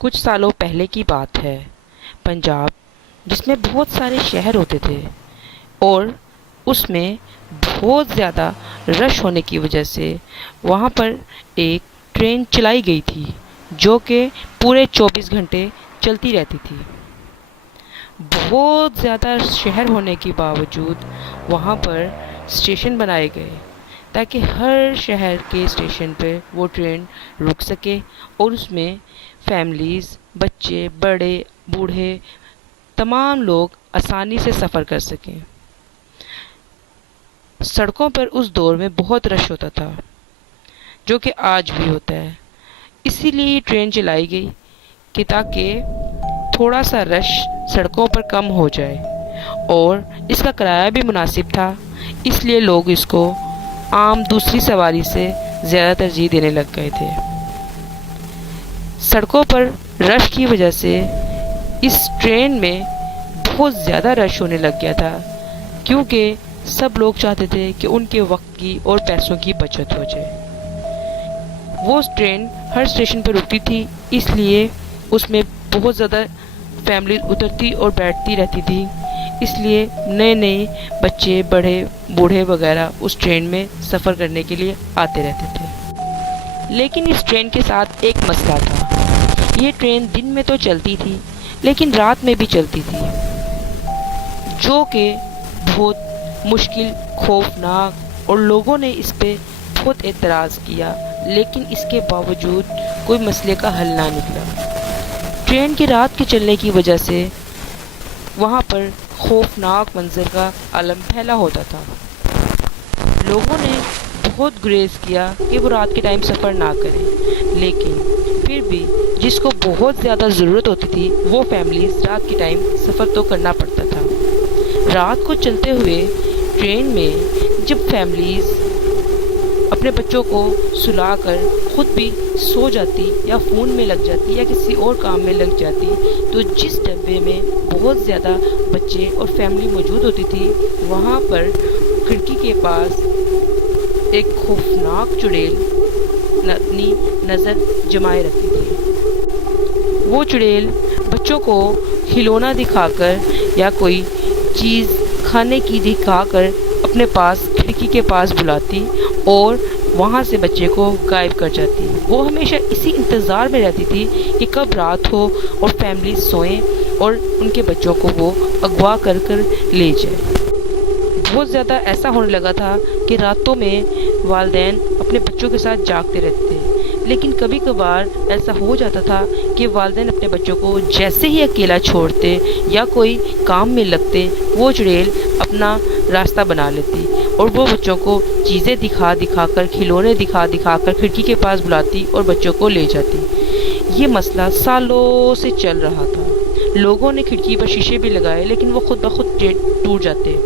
کچھ سالوں پہلے کی بات ہے۔ پنجاب جس میں بہت سارے شہر ہوتے تھے اور اس میں بہت زیادہ رش ہونے کی وجہ سے وہاں پر ایک ٹرین چلائی گئی تھی جو کہ پورے 24 گھنٹے چلتی رہتی تھی۔ بہت زیادہ شہر ہونے کے باوجود وہاں پر اسٹیشن بنائے گئے تاکہ ہر شہر کے اسٹیشن پہ وہ ٹرین رک سکے اور اس میں فیملیز، بچے، بڑے، بوڑھے، تمام لوگ آسانی سے سفر کر سکیں۔ سڑکوں پر اس دور میں بہت رش ہوتا تھا جو کہ آج بھی ہوتا ہے، اسی لیے یہ ٹرین چلائی گئی کہ تاکہ تھوڑا سا رش سڑکوں پر کم ہو جائے، اور اس کا کرایہ بھی مناسب تھا، اس لیے لوگ اس کو عام دوسری سواری سے زیادہ ترجیح دینے لگ گئے تھے۔ سڑکوں پر رش کی وجہ سے اس ٹرین میں بہت زیادہ رش ہونے لگ گیا تھا، کیونکہ سب لوگ چاہتے تھے کہ ان کے وقت کی اور پیسوں کی بچت ہو جائے۔ وہ ٹرین ہر اسٹیشن پر رکتی تھی، اس لیے اس میں بہت زیادہ فیملی اترتی اور بیٹھتی رہتی تھی، اس لیے نئے نئے بچے، بڑے، بوڑھے وغیرہ اس ٹرین میں سفر کرنے کے لیے آتے رہتے تھے۔ لیکن اس ٹرین کے ساتھ ایک مسئلہ تھا۔ یہ ٹرین دن میں تو چلتی تھی لیکن رات میں بھی چلتی تھی، جو کہ بہت مشکل، خوفناک، اور لوگوں نے اس پہ بہت اعتراض کیا، لیکن اس کے باوجود کوئی مسئلے کا حل نہ نکلا۔ ٹرین کی رات کے چلنے کی وجہ سے وہاں پر خوفناک منظر کا عالم پھیلا ہوتا تھا۔ لوگوں نے بہت گریز کیا کہ وہ رات کے ٹائم سفر نہ کریں، لیکن پھر بھی جس کو بہت زیادہ ضرورت ہوتی تھی وہ فیملیز رات کے ٹائم سفر تو کرنا پڑتا تھا۔ رات کو چلتے ہوئے ٹرین میں جب فیملیز اپنے بچوں کو سلا کر خود بھی سو جاتی یا فون میں لگ جاتی یا کسی اور کام میں لگ جاتی، تو جس ڈبے میں بہت زیادہ بچے اور فیملی موجود ہوتی تھی وہاں پر کھڑکی کے پاس ایک خوفناک چڑیل اپنی نظر جمائے رکھتی تھی۔ وہ چڑیل بچوں کو کھلونا دکھا کر یا کوئی چیز کھانے کی دکھا کر اپنے پاس کھڑکی کے پاس بلاتی اور وہاں سے بچے کو غائب کر جاتی۔ وہ ہمیشہ اسی انتظار میں رہتی تھی کہ کب رات ہو اور فیملی سوئیں اور ان کے بچوں کو وہ اغوا کر کر لے جائے۔ بہت زیادہ ایسا ہونے لگا تھا کہ راتوں میں والدین اپنے بچوں کے ساتھ جاگتے رہتے تھے، لیکن کبھی کبھار ایسا ہو جاتا تھا کہ والدین اپنے بچوں کو جیسے ہی اکیلا چھوڑتے یا کوئی کام میں لگتے، وہ چڑیل اپنا راستہ بنا لیتی اور وہ بچوں کو چیزیں دکھا دکھا کر، کھلونے دکھا دکھا کر کھڑکی کے پاس بلاتی اور بچوں کو لے جاتی۔ یہ مسئلہ سالوں سے چل رہا تھا۔ لوگوں نے کھڑکی پر شیشے بھی لگائے لیکن وہ خود بخود ٹوٹ جاتے۔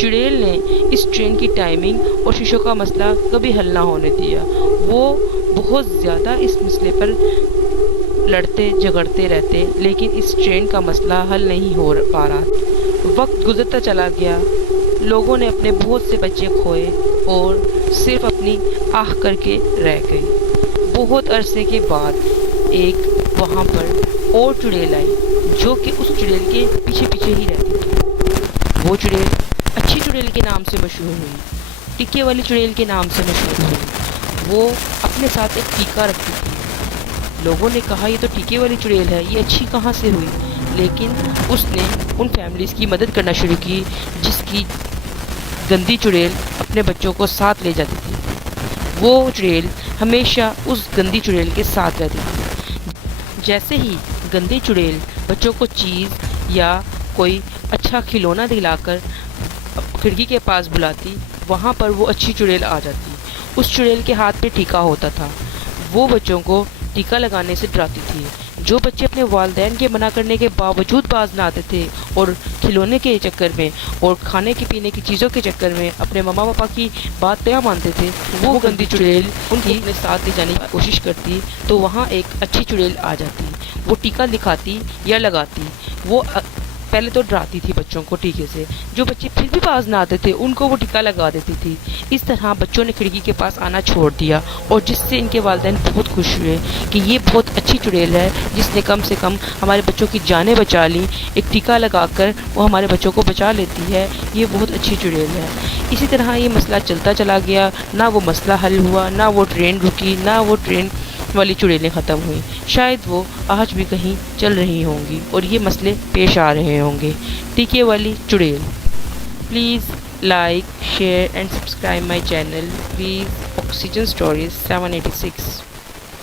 چڑیل نے اس ٹرین کی ٹائمنگ اور شیشوں کا مسئلہ کبھی حل نہ ہونے دیا۔ وہ بہت زیادہ اس مسئلے پر لڑتے جھگڑتے رہتے، لیکن اس ٹرین کا مسئلہ حل نہیں ہو پا رہا۔ وقت گزرتا چلا گیا، لوگوں نے اپنے بہت سے بچے کھوئے اور صرف اپنی آہ کر کے رہ گئے۔ بہت عرصے کے بعد ایک وہاں پر اور چڑیل آئی جو کہ اس چڑیل کے پیچھے پیچھے ہی رہتی تھی۔ وہ چڑیل اچھی چڑیل کے نام سے مشہور ہوئی، ٹکے والی چڑیل کے نام سے مشہور ہوئی۔ وہ اپنے ساتھ ایک ٹیکا رکھتی تھی۔ لوگوں نے کہا یہ تو ٹیکے والی چڑیل ہے، یہ اچھی کہاں سے ہوئی؟ لیکن اس نے ان فیملیز کی مدد کرنا شروع کی جس کی گندی چڑیل اپنے بچوں کو ساتھ لے جاتی تھی۔ وہ چڑیل ہمیشہ اس گندی چڑیل کے ساتھ رہتی تھی۔ جیسے ہی گندی چڑیل بچوں کو چیز یا کوئی اچھا کھلونا دلا کر کھڑکی کے پاس بلاتی، وہاں پر وہ اچھی چڑیل آ جاتی۔ اس چڑیل کے ہاتھ پہ ٹیکا ہوتا تھا، وہ بچوں کو ٹیکا لگانے سے ڈراتی تھی۔ جو بچے اپنے والدین کے منع کرنے کے باوجود باز نہ آتے تھے اور کھلونے کے چکر میں اور کھانے کی پینے کی چیزوں کے چکر میں اپنے ماما پاپا کی بات نہ مانتے تھے، وہ گندی چڑیل ان کی اپنے ساتھ لے جانے کی کوشش کرتی، تو وہاں ایک اچھی چڑیل آ جاتی۔ وہ ٹیکا دکھاتی یا لگاتی، وہ پہلے تو ڈراتی تھی بچوں بچوں کو ٹیکے سے. جو بچے پھر بھی باز نہ آتے تھے ان کو وہ ٹیکا لگا دیتی تھی. اس طرح بچوں نے کھڑکی کے پاس آنا چھوڑ دیا اور جس سے ان کے والدین بہت خوش ہوئے کہ یہ بہت اچھی چڑیل ہے جس نے کم سے کم ہمارے بچوں کی جانیں بچا لیں. ایک ٹیکا لگا کر وہ ہمارے بچوں کو بچا لیتی ہے, یہ بہت اچھی چڑیل ہے. اسی طرح یہ مسئلہ چلتا چلا گیا, نہ وہ مسئلہ حل ہوا, نہ وہ ٹرین رکی, نہ وہ ٹرین والی چڑیلیں ختم ہوئیں. شاید وہ آج بھی کہیں چل رہی ہوں گی اور یہ مسئلے پیش آ رہے ہوں گے. ٹیکے والی چڑیل. Please like, share and subscribe my channel. Please, Oxygen Stories 786.